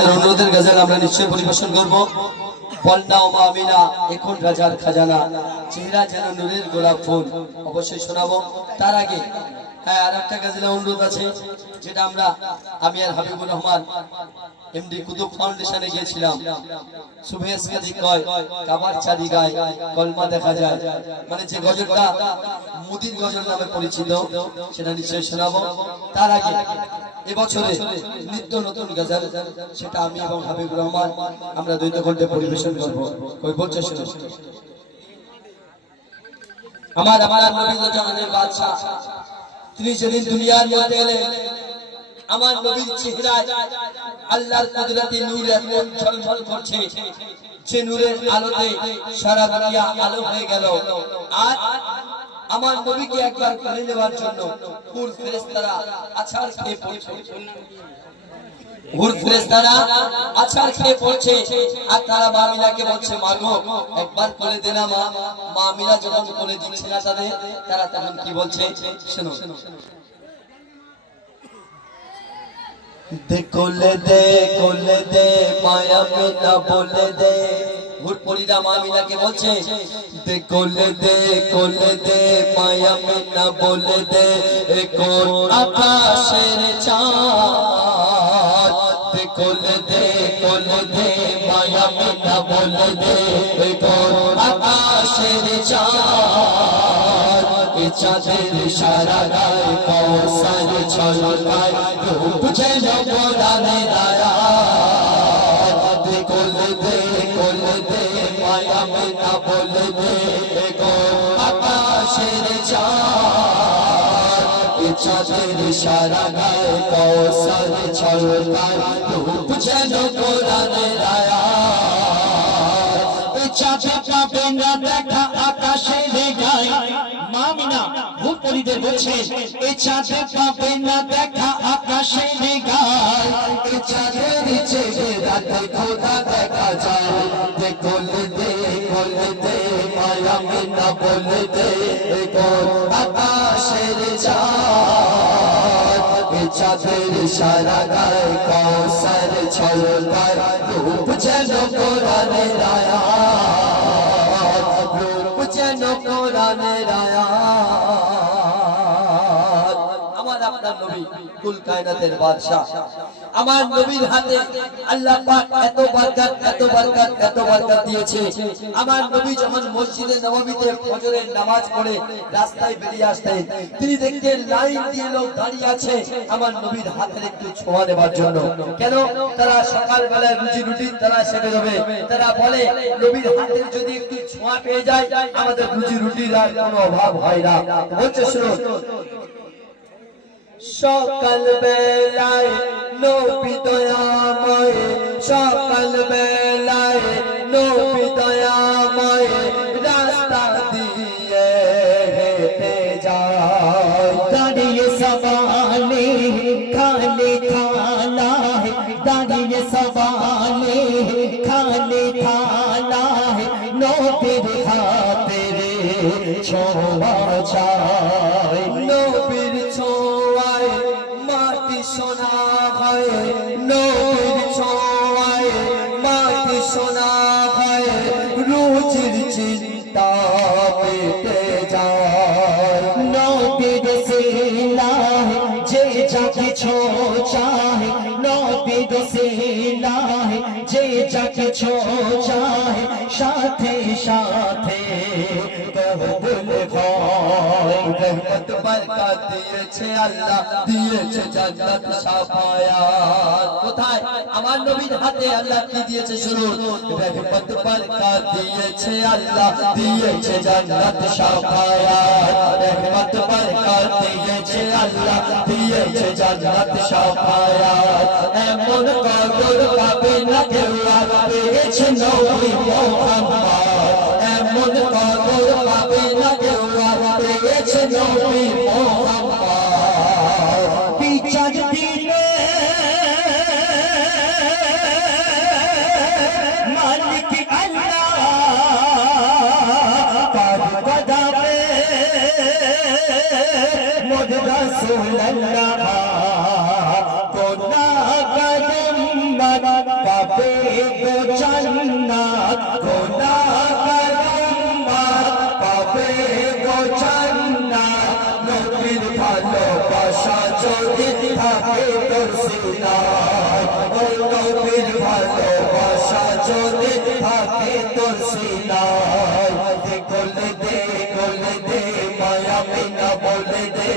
অনুরোধের গজল আমরা নিশ্চয় পরিবেশন করব। বন্যা ও মা আমিনা এখন রাজার খাজানা, চেহারা যেন নূরের গোলাপ ফুল, অবশ্যই শোনাবো। তার আগে হ্যাঁ আর একটা গজলের অনুরোধ আছে, যেটা আমি আর হাবিবুর রহমান এমডি কুতুব ফাউন্ডেশনে গিয়েছিলাম। সুবেশ গাদি কয় কাবার চাঁদি গায় কলমা দেখা যায়, মানে যে গজলটা মুদির গজল নামে পরিচিত, সেটা নিশ্চয়ই শোনাবো। তার আগে এবছরে নিত্য নতুন গজল, সেটা আমি এবং হাবিবুর রহমান আমরা দ্বৈত কণ্ঠে পরিবেশন করব। কই বলছে শুনুন। আমার নবী জাহানের বাদশা, তিনি যেদিন দুনিয়ার মধ্যে এলেন, আমার নবীর চেহারায় আল্লাহর কুদরতি নূর এমন ঝলমল করছে, যে নূরের আলোতে সারা দুনিয়া আলো হয়ে গেল। আর আমার নবীকে একবার কোলে নেওয়ার জন্য হুর ফেরেশতারা আছাড় খেয়ে পড়ছে, হুর ফেরেশতারা আছাড় খেয়ে পড়ছে। আর তারা মা আমিনাকে বলছে, মা গো একবার কোলে দে না মা। মা আমিনা যখন কোলে দিচ্ছে না তাদের, তারা তখন কি বলছে শুনো। কোলে দে মায়া মিনা বলে দে। হুরপুরিরা মা আমিনাকে বলছে, কোলে দে মায়া মিনা বলে দে, কোন আকাশের চাঁদ। কোলে দে মায়া মিনা বলে দে, কোন আকাশের চাঁদ। চাঁদের সারা গায় কৌশল ছলকায়, রূপ যেন কোরআনের আয়াত। কোলে দে মায়া মিনা বলে দে, কোন আকাশের চাঁদ। চাঁদের সারা গায় কৌশল ছলকায়, রূপ যেন কোরআনের আয়াত। চাঁদে পাবে না দেখা আকাশের গায়, মা আমিনা হুরপুরিদের বলছে, এই চাঁদে পাবে না দেখা আকাশের গায়। এই চাঁদের চেহারাতে খোদা দেখা যায়। কোলে দে মায়া মিনা বলে দে, কোন আকাশের চাঁদ। এই চাঁদের সারা গায়ে কৌশল ছলকায়, রূপ যেন কোরআনের আয়াত, রূপ যেন কোরআনের আয়াত। আমার আপনার নবী কুল কায়নাতের বাদশা, আমার নবীর হাতে আল্লাহ পাক এত বরকত দিয়েছে। আমার নবী যখন মসজিদে নববীতে ফজরের নামাজ পড়ে রাস্তায় বেরিয়ে আসতেন, তিনি দেখতেন লাইন দিয়ে লোক দাঁড়িয়ে আছে আমার নবীর হাতের একটু ছোঁয়া নেবার জন্য। কেন? তারা সকাল বেলায় রুজি রুটি তারা সেরে দেবে। তারা বলে নবীর হাতের যদি একটু ছোঁয়া পেয়ে যায়, আমাদের রুজি রুটির আর কোনো অভাব হয় না। বলছে শুনুন, সকাল বেলায় নবী দয়াময়, সকাল বেলায় নবী দয়াময়, রাস্তা দিয়ে হেঁটে যায়। দাঁড়িয়ে সওয়ালে খালি খালা, দাঁড়িয়ে সওয়ালে খালি খালা, নবীর হাতের ছোঁয়া চাই। নবীর ছোঁয়ায় মাটি সোনা হয়, নবীর ছোঁয়ায় মাটি সোনা হয়, রুজির চিন্তা পেটে যায়। নবীর সিনায় যে যা কিছু চায়, নবীর সিনায় যে যা কিছু চায়, সাথে সাথে কবুল হয়। রহমত বরকত দিয়েছে আল্লাহ, দিয়েছে জান্নাত শাফায়াত। কোথায়? আমার নবীর হাতে আল্লাহ কি দিয়েছে শুনুন। রহমত বরকত দিয়েছে আল্লাহ, দিয়েছে জান্নাত শাফায়াত। রহমত বরকত দিয়েছে আল্লাহ, দিয়েছে জান্নাত শাফায়াত। এমন কদর পাবে না কেউ আর পেয়েছে নবী মুহাম্মদ। এমন কদর পাবে না কেউ আর পেয়েছে নবী মুহাম্মদ। বিচার দিলে মালিক আল্লাহ, পার কদমে মোর রাসূলুল্লাহ, কোনা কদম পাবে গো জান্নাত গুনাহগার উম্মত পাবে গো জান্নাত নবীর ভালোবাসা যদি থাকে তোর সিনায় ও নবীর ভালোবাসা যদি থাকে তোর সিনায় দে মায়া বিনা বলে দে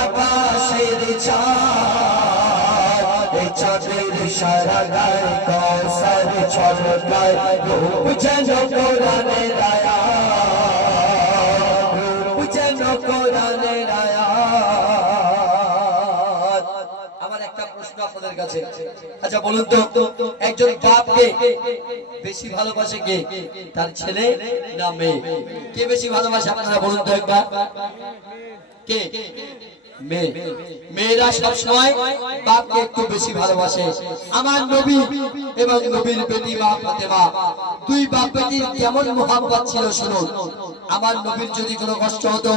আকাশের চাঁদ চাঁদের সারা গায় কৌসার ছলকায় রূপ যেন কোরআনের আয়াত রূপ যেন কোরআনের আয়াত। আমার একটা প্রশ্ন আপনাদের কাছে, আচ্ছা বলুন তো, একজন বাপকে বেশি ভালোবাসে কে, তার ছেলে না মেয়ে? কে বেশি ভালোবাসে আপনারা বলুন তো একবার? কে? মেয়ে। মেয়েরা সবসময় বাপকে একটু বেশি ভালোবাসে। আমার নবী এবং নবীর বেটি মা ফাতেমা, দুই বাপ বেটির কেমন মোহাব্বত ছিল শুনুন। আমার নবীর যদি কোনো কষ্ট হতো,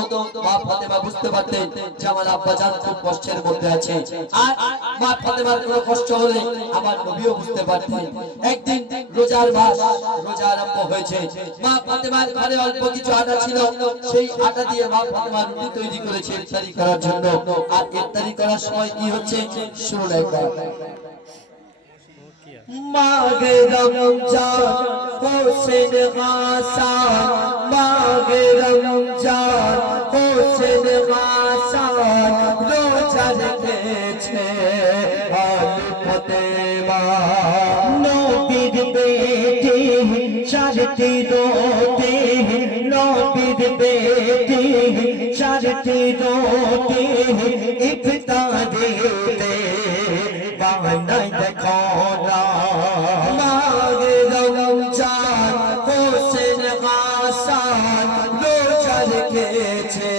মা ফাতেমা বুঝতে পারতেন যে আমার আব্বাজান খুব কষ্টের মধ্যে আছে, আর মা ফাতেমার কোনো কষ্ট হলে আমার নবীও বুঝতে পারতেন। একদিন রোজার মাস, রোজা আরম্ভ হয়েছে, মা ফাতেমার ঘরে অল্প কিছু আটা ছিল, সেই আটা দিয়ে মা ফাতেমা রুটি তৈরি করেছে ইফতারি করার জন্য। আর ইফতারি করার সময় কি হচ্ছে শুনুন একবার। মাঘে রমজান হোসেন হাসান মাঘে রমজান হোসেন হাসান রোজা রেখেছে আলু ফাতেমা নবীর বেটি চারটি রোটি নবীর বেটি চারটি রোটি ইফতারিতে বানাই দেখো না মাঘে রমজান হোসেন হাসান রোজা রেখেছে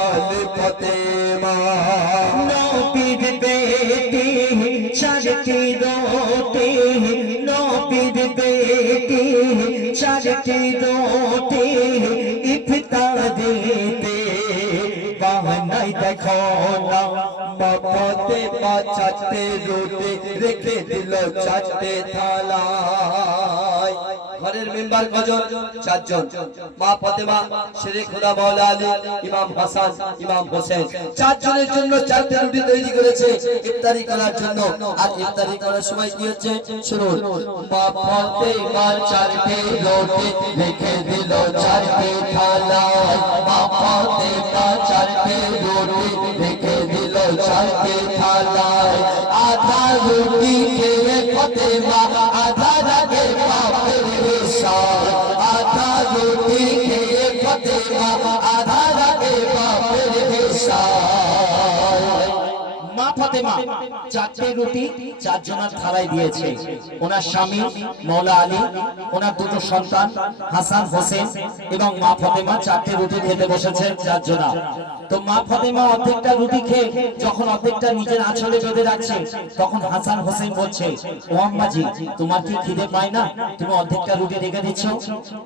আলু ফাতেমা নবীর বেটি চারটি রোটি নবীর বেটি চারটি রোটি ইফতারিতে বানাই দেখো না ফাতেমা চারটে রুটি রেখে দিল চারটে থালায়। ঘরের মেম্বার কজন? চারজন। মা ফাতেমা, শেরে খোদা মাওলা আলী, ইমাম হাসান, ইমাম হোসেন, চারজনের জন্য চারটে রুটি তৈরি করেছে ইফতারি করার জন্য। আর ইফতারি করার সময় কি হচ্ছে শুনুন। মা ফাতেমা চারটে রুটি রেখে দিল চারটে থালায়। মা ফাতেমা চারটে রুটি রেখে দিল চারটে থালায়। আধা রুটি খেয়ে ফাতেমা আধা রাগে বাপের হিসাব। আধা রুটি খেয়ে ফাতেমা আধা রাগে বাপের হিসাব। মা ফাতেমা চারটে রুটি চারজনের থালায় দিয়েছে। ওনার স্বামী মৌলা আলী, ওনার দুটো সন্তান হাসান হোসেন এবং মা ফাতেমা চারটে রুটি খেতে বসেছে চারজনা। তো মা ফাতেমা অর্ধেকটা রুটি খেয়ে যখন অর্ধেকটা নিজের আঁচলে বেঁধে রাখছে, তখন হাসান হোসেন বলছে, ও আম্মাজি তোমার কি খিদে পায় না, তুমি অর্ধেকটা রুটি রেখে দিচ্ছ?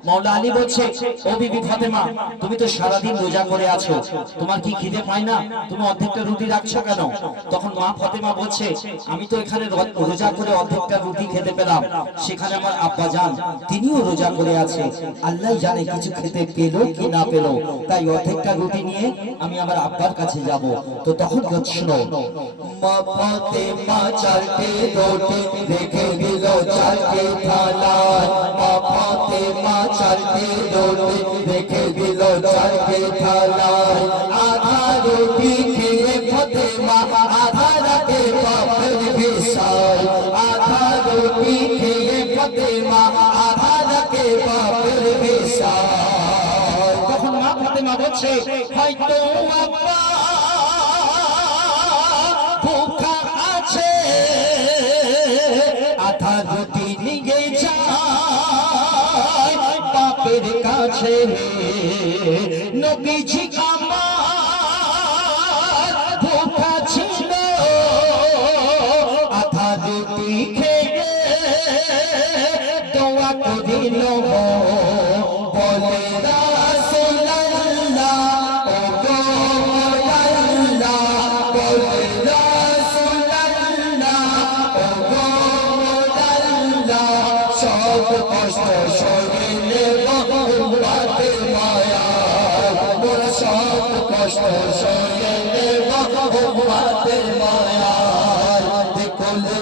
মৌলা আলী বলছে, ও বিবি ফাতেমা তুমি তো সারাদিন রোজা করে আছো, তোমার কি খিদে পায় না, তুমি অর্ধেকটা রুটি রাখছো কেন? তখন মা ফাতেমা বলছে, আমি তো এখানে রোজা করে অর্ধেকটা রুটি খেতে পেলাম, সেখানে আমার আব্বাজান তিনিও রোজা করে আছে, আল্লাহ জানে কিছু খেতে পেলো কি না পেলো, তাই অর্ধেকটা রুটি নিয়ে আমি আমার আব্বার কাছে যাব। তো তখন শুনো, মা ফাতেমা চারটে রুটি রেখে দিল চারটে থালায়। মা ফাতেমা চারটে রুটি রেখে দিল চারটে থালায়। আধা রুটি খেয়ে ফাতেমা আধা রাতে বাপের হিসাব। আধা রুটি খেয়ে ফাতেমা আধা রাতে বাপের হিসাব। তখন মা ফাতেমা বলছে, হয়তো আব্বা ভুখা আছে, আধা রুটি নিয়ে যায় বাপের কাছে। নবীজি আমার ভুখা ছিল, আধা রুটি খেয়ে দোয়া করিল, বলে রাসূলুল্লাহ ও গো আল্লাহ, বলে রাসূলুল্লাহ ও গো কষ্ট সইলে উম্মতের মায়া মোরা সব কষ্ট সইলে উম্মতের মায়া কোলে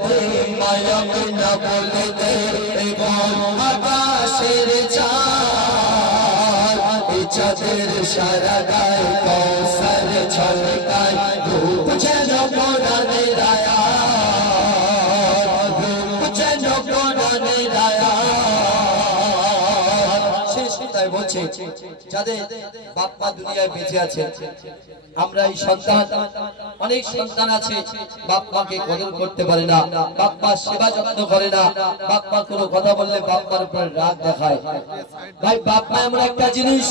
দে মায়া বিনা বলে দে আকাশের চাঁদ চাঁদের সারা গায়ে কৌসর ছলকায় রূপ যেন কোরআনের আয়াত রূপ যেন কোরআনের আয়াত শেষ তাই বলছে যাদের বাপ মা দুনিয়ায় বেঁচে আছে আমরা এই সন্তান অনেক সন্তান আছে বাপ মাকে কদর করতে পারে না বাপ মা সেবা যত্ন করে না বাপ মা কোনো কথা বললে বাপ মার উপর রাগ দেখায় ভাই বাপ মা এমন একটা জিনিস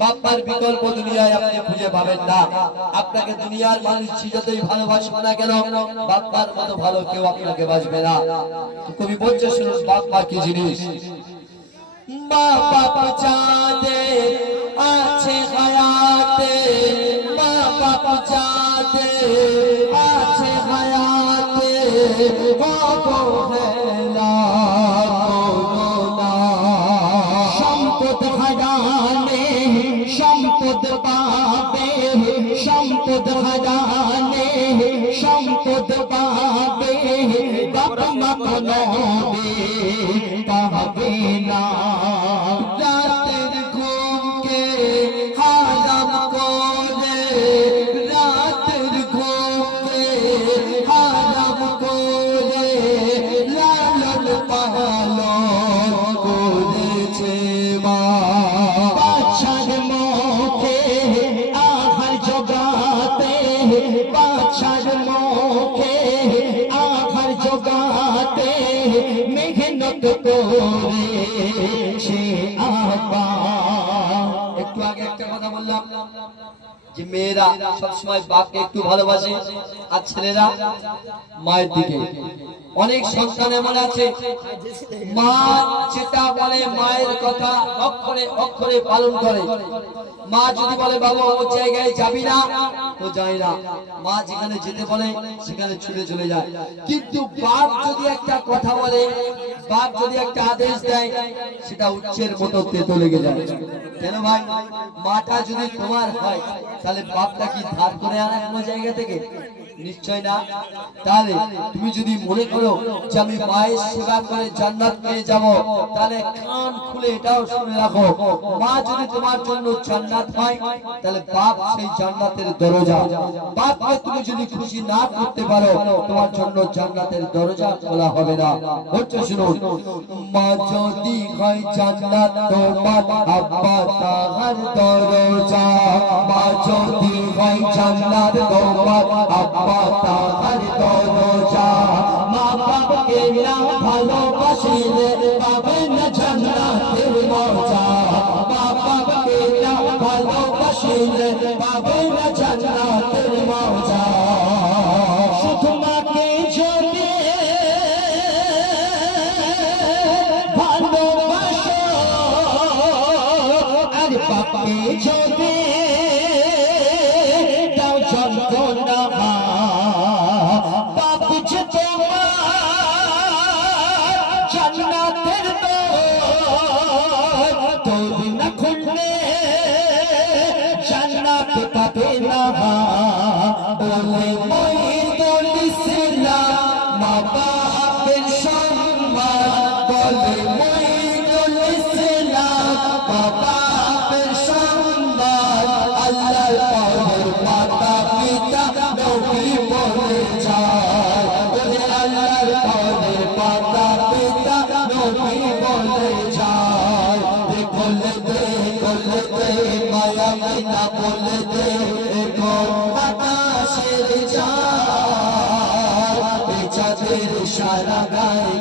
বাপ মার বিকল্প দুনিয়ায় আপনি খুঁজে পাবেন না আপনাকে দুনিয়ার মানুষ যতই ভালোবাসবে না কেন বাপ মার মতো ভালো কেউ আপনাকে বাসবে না কবি বলছে শুনুন বাপ মা কি জিনিস মা বাপ যাদের আছে হায়াতে মা বাপ যাদের আছে হায়াতে অবহেলা করো না সম্পদ হারালে সম্পদ পাবে সম্পদ হারালে সম্পদ পাবে বাপ মা কোনো পাবে না রাতের ঘুমকে হারাম করে রাতের ঘুমকে হারাম করে লালন পালন করেছে মা বাচ্চার মুখে আহার জোগাতে বাচ্চার মুখে আহার জোগাতে মেহনত করে সে আবা একটু আগে একটা কথা বললাম যে মেয়েরা সবসময় বাপকে একটু ভালোবাসে আর ছেলেরা মায়ের দিকে অনেক সন্তান এমন আছে মা যেটা বলে মায়ের কথা অক্ষরে অক্ষরে পালন করে মা যদি বলে বাবা ও জায়গায় যাবি না তো যায় না মা যেখানে যেতে বলে সেখানে ছুটে চলে যায় কিন্তু বাপ যদি একটা কথা বলে বাপ যদি একটা আদেশ দেয় সেটা উচ্চের মতো তেতো লেগে যায় কেন ভাই মাটা যদি তোমার হয় তাহলে বাপটা কি ধার করে আনা কোনো জায়গা থেকে নিশ্চয় না তাহলে তুমি যদি মনে করো যে আমি মায়ের সেবা করে জান্নাত পেয়ে যাব তাহলে কান খুলে এটাও শুনে রাখো মা যদি তোমার জন্য জান্নাত হয় তাহলে বাপ সেই জান্নাতের দরজা বাপকে তুমি যদি খুশি না করতে পারো তোমার জন্য জান্নাতের দরজা খোলা হবে না হচ্ছে শুনুন মা যদি হয় জান্নাত তোমার আব্বা তাহার দরজা মা যদি হয় জান্নাত তোমার আব্বা তাহার দরজা মা বাপকে না ভালোবাসিলে পাবে না জান্নাতের মজা মা বাপকে না ভালোবাসিলে পাবে না জান্নাতের মজা শুধু মাকে যদি ভালোবাসো আর বাপকে যদি দাও যন্ত্রণা বাপ যে তোমার জান্নাতের তোর না খুললে জান্নাত পাবে না বলে মহিদুল ইসলাম মা বাপের সম্মান বলে মহিদুল ইসলাম মা বাপের সম্মান আল্লাহর পাওয়ার মাতা পিতা নবী বলে যায় বলে আল্লাহর পাওয়ার মাতা পিতা নবী বলে যায় বলে দে মায়া মিনা বলে দে আকাশের চাঁদ চাঁদের সারা গায়ে